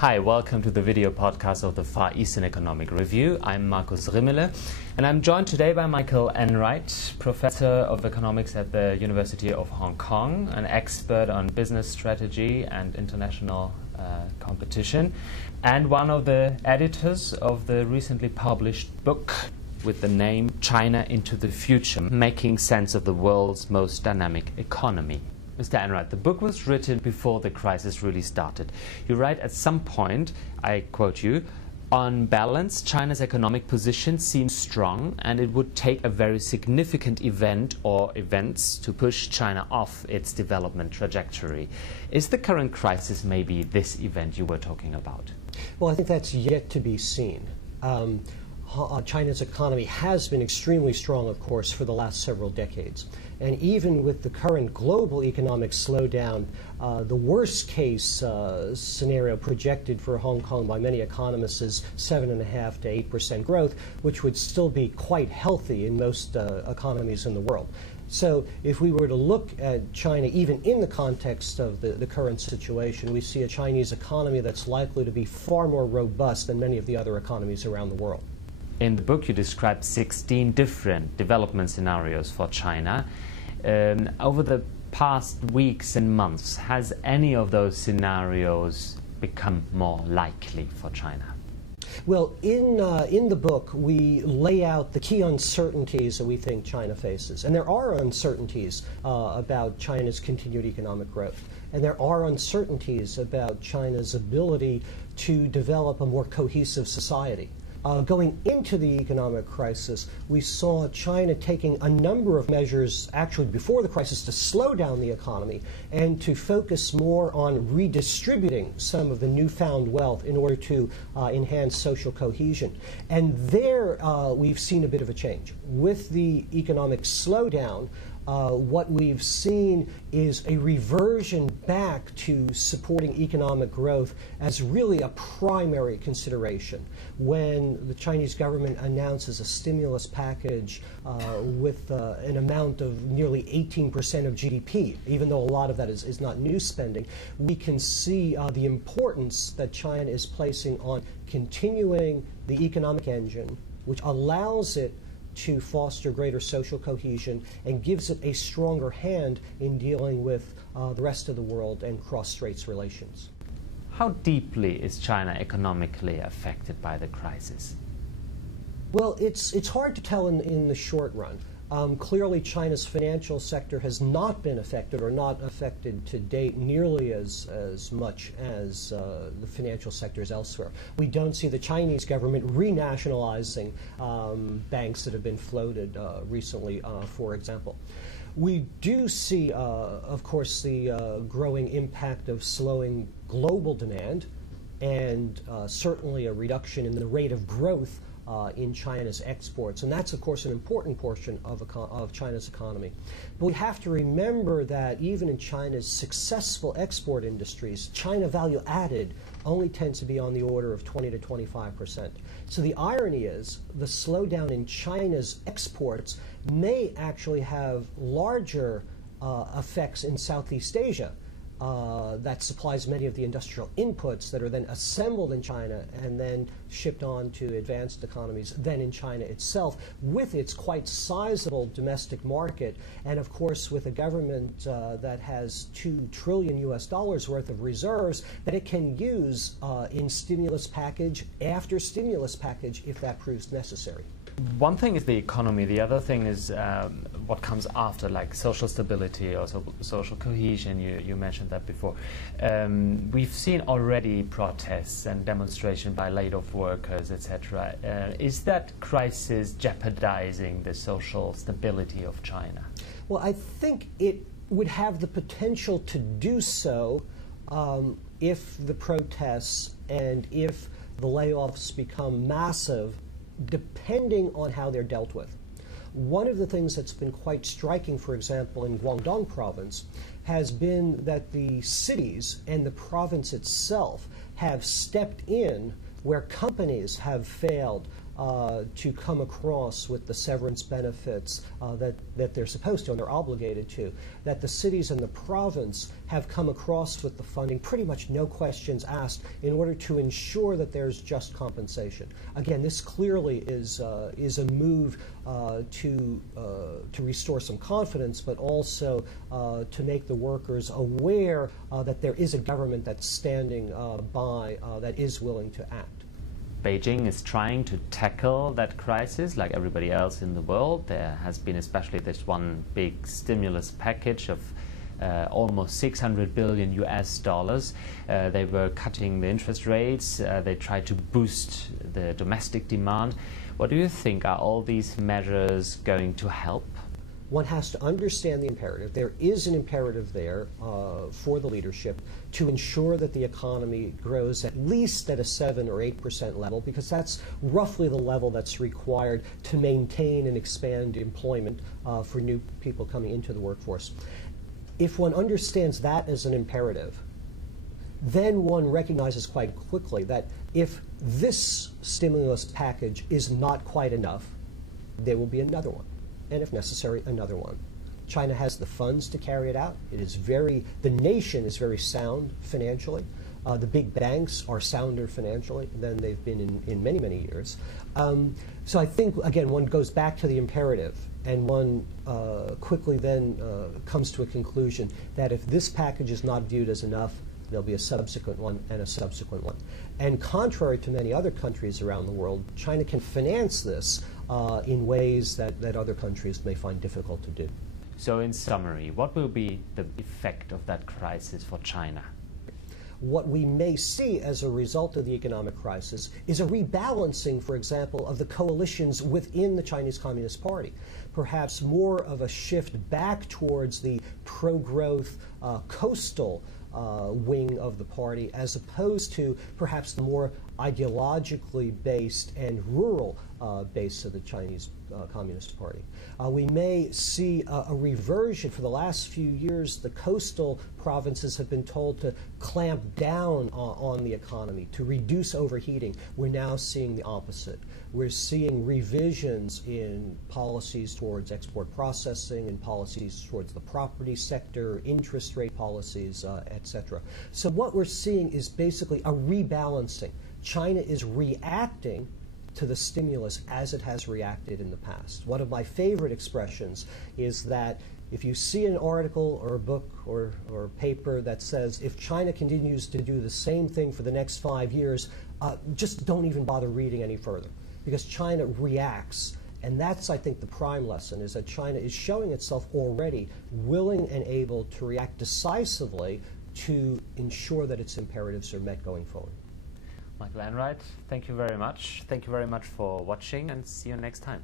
Hi, welcome to the video podcast of the Far Eastern Economic Review. I'm Markus Rimmele, and I'm joined today by Michael Enright, Professor of Economics at the University of Hong Kong, an expert on business strategy and international competition, and one of the editors of the recently published book with the name China into the Future, Making Sense of the World's Most Dynamic Economy. Mr. Enright, the book was written before the crisis really started. You write at some point, I quote you, "On balance, China's economic position seems strong and it would take a very significant event or events to push China off its development trajectory." Is the current crisis maybe this event you were talking about? Well, I think that's yet to be seen. China's economy has been extremely strong, of course, for the last several decades. And even with the current global economic slowdown, the worst case scenario projected for Hong Kong by many economists is 7.5% to 8% growth, which would still be quite healthy in most economies in the world. So if we were to look at China, even in the context of the current situation, we see a Chinese economy that's likely to be far more robust than many of the other economies around the world. In the book, you describe 16 different development scenarios for China. Over the past weeks and months, has any of those scenarios become more likely for China? Well, in the book, we lay out the key uncertainties that we think China faces. And there are uncertainties about China's continued economic growth. And there are uncertainties about China's ability to develop a more cohesive society. Going into the economic crisis, we saw China taking a number of measures, actually before the crisis, to slow down the economy and to focus more on redistributing some of the newfound wealth in order to enhance social cohesion. And there we've seen a bit of a change. With the economic slowdown, what we've seen is a reversion back to supporting economic growth as really a primary consideration. When the Chinese government announces a stimulus package with an amount of nearly 18% of GDP, even though a lot of that is not new spending, we can see the importance that China is placing on continuing the economic engine, which allows it to foster greater social cohesion and gives it a stronger hand in dealing with the rest of the world and cross-straits relations. How deeply is China economically affected by the crisis? Well, it's hard to tell in the short run. Clearly, China's financial sector has not been affected, or not affected to date nearly as much as the financial sectors elsewhere. We don't see the Chinese government renationalizing banks that have been floated recently, for example. We do see, of course, the growing impact of slowing global demand and certainly a reduction in the rate of growth in China's exports. And that's, of course, an important portion of China's economy. But we have to remember that even in China's successful export industries, China value added only tends to be on the order of 20 to 25%. So the irony is the slowdown in China's exports may actually have larger effects in Southeast Asia. That supplies many of the industrial inputs that are then assembled in China and then shipped on to advanced economies than in China itself, with its quite sizable domestic market, and of course with a government that has $2 trillion worth of reserves that it can use in stimulus package after stimulus package if that proves necessary. One thing is the economy, the other thing is what comes after, like social stability or social cohesion. You mentioned that before. We've seen already protests and demonstration by laid-off workers, etc. Is that crisis jeopardizing the social stability of China? Well, I think it would have the potential to do so if the protests and if the layoffs become massive, depending on how they're dealt with. One of the things that's been quite striking, for example, in Guangdong province, has been that the cities and the province itself have stepped in where companies have failed to come across with the severance benefits that they're supposed to and they're obligated to, that the cities and the province have come across with the funding, pretty much no questions asked, in order to ensure that there's just compensation. Again, this clearly is a move to restore some confidence, but also to make the workers aware that there is a government that's standing by, that is willing to act. Beijing is trying to tackle that crisis like everybody else in the world. There has been especially this one big stimulus package of almost 600 billion US dollars. They were cutting the interest rates. They tried to boost the domestic demand. What do you think? Are all these measures going to help? One has to understand the imperative. There is an imperative there for the leadership to ensure that the economy grows at least at a 7 or 8% level, because that's roughly the level that's required to maintain and expand employment for new people coming into the workforce. If one understands that as an imperative, then one recognizes quite quickly that if this stimulus package is not quite enough, there will be another one, and if necessary, another one. China has the funds to carry it out. The nation is very sound financially. The big banks are sounder financially than they've been in many, many years. So I think, again, one goes back to the imperative, and one quickly then comes to a conclusion that if this package is not viewed as enough, there'll be a subsequent one and a subsequent one. And contrary to many other countries around the world, China can finance this in ways that other countries may find difficult to do. So in summary, what will be the effect of that crisis for China? What we may see as a result of the economic crisis is a rebalancing, for example, of the coalitions within the Chinese Communist Party. Perhaps more of a shift back towards the pro-growth coastal wing of the party, as opposed to perhaps the more ideologically based and rural base of the Chinese Communist Party. We may see a reversion. For the last few years, the coastal provinces have been told to clamp down on the economy, to reduce overheating. We're now seeing the opposite. We're seeing revisions in policies towards export processing and policies towards the property sector, interest rate policies, etc. So what we're seeing is basically a rebalancing. China is reacting to the stimulus as it has reacted in the past. One of my favorite expressions is that if you see an article or a book or paper that says if China continues to do the same thing for the next 5 years, just don't even bother reading any further, because China reacts. And that's, I think, the prime lesson, is that China is showing itself already willing and able to react decisively to ensure that its imperatives are met going forward. Michael Enright, thank you very much. Thank you very much for watching, and see you next time.